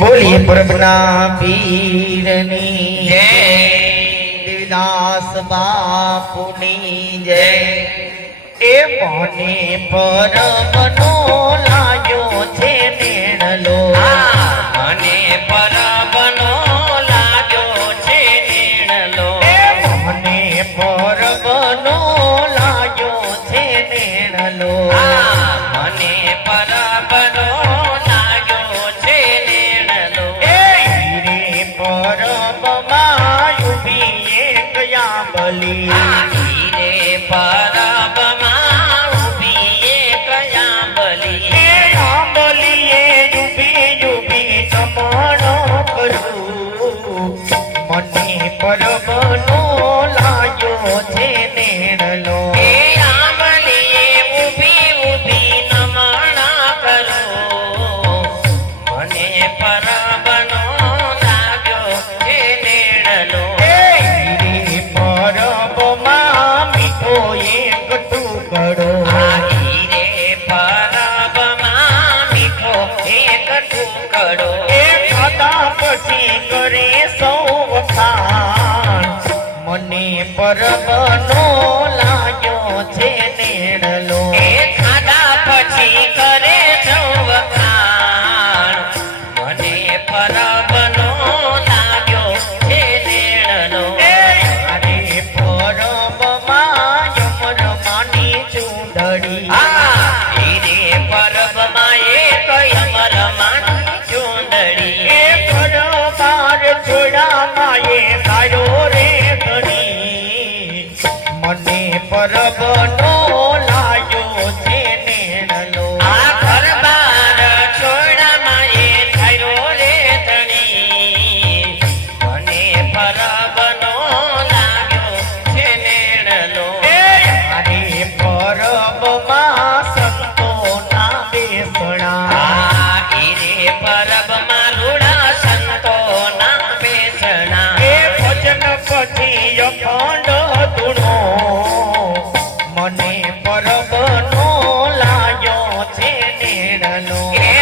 बोलिए प्रभना पीरनी जय, देवदास बापुनी जय। ए मोने परमनो लायो छे नेणलो, મને પરબનો લાગ્યો છે નીણલો ए मोने परमनो लायो छे नेणलो। મને પરબનો લાગ્યો છે નીણલો ए हीरे परमમાં ઊભી એક આંબલી, હીરે પરબમાં ઊભી એક આંબલી એ આંબલીએ ઊભી ઊભી ચમણો કરું, મને પરમનો લાગ્યો છે નેણલો। એ આંબલીએ ઊભી ઊભી નમણા કરો મને પરબનો લાગ્યો છે નીણલો એ હીરે પરબમાં મીઠો એક ટુકડો, હીરે પરબમાં મીઠો એક ટુકડો એ ખાધા પછી કરે સૌ વખાણ, મને પરમનો લાગ્યો છે નેણલો। એ ખાધા પછી કરે સૌ વખાણ મને પરબનો લાગ્યો છે નીણલો એ અરે પરબમાં યમરમાની ચૂંદડી, હીરે પરબમાં એક યમરમાની ચૂંદડી એ પરબાર છોડામાં એ ગાયો રે ઘણી, મને પરબનો લાગ્યો છે નેણલો। આ ઘરબાર છોડામાં એ થયો રે ધણી મને પરબનો લાગ્યો છે નીણલો એ અરે પરબમાં સંતોના બેસણા, હીરે પરબમાં રૂડા સંતોના બેસણા એ ભજન પછી અખંડ ધૂણો, મને પરબનો લાગ્યો છે નેણલો। એ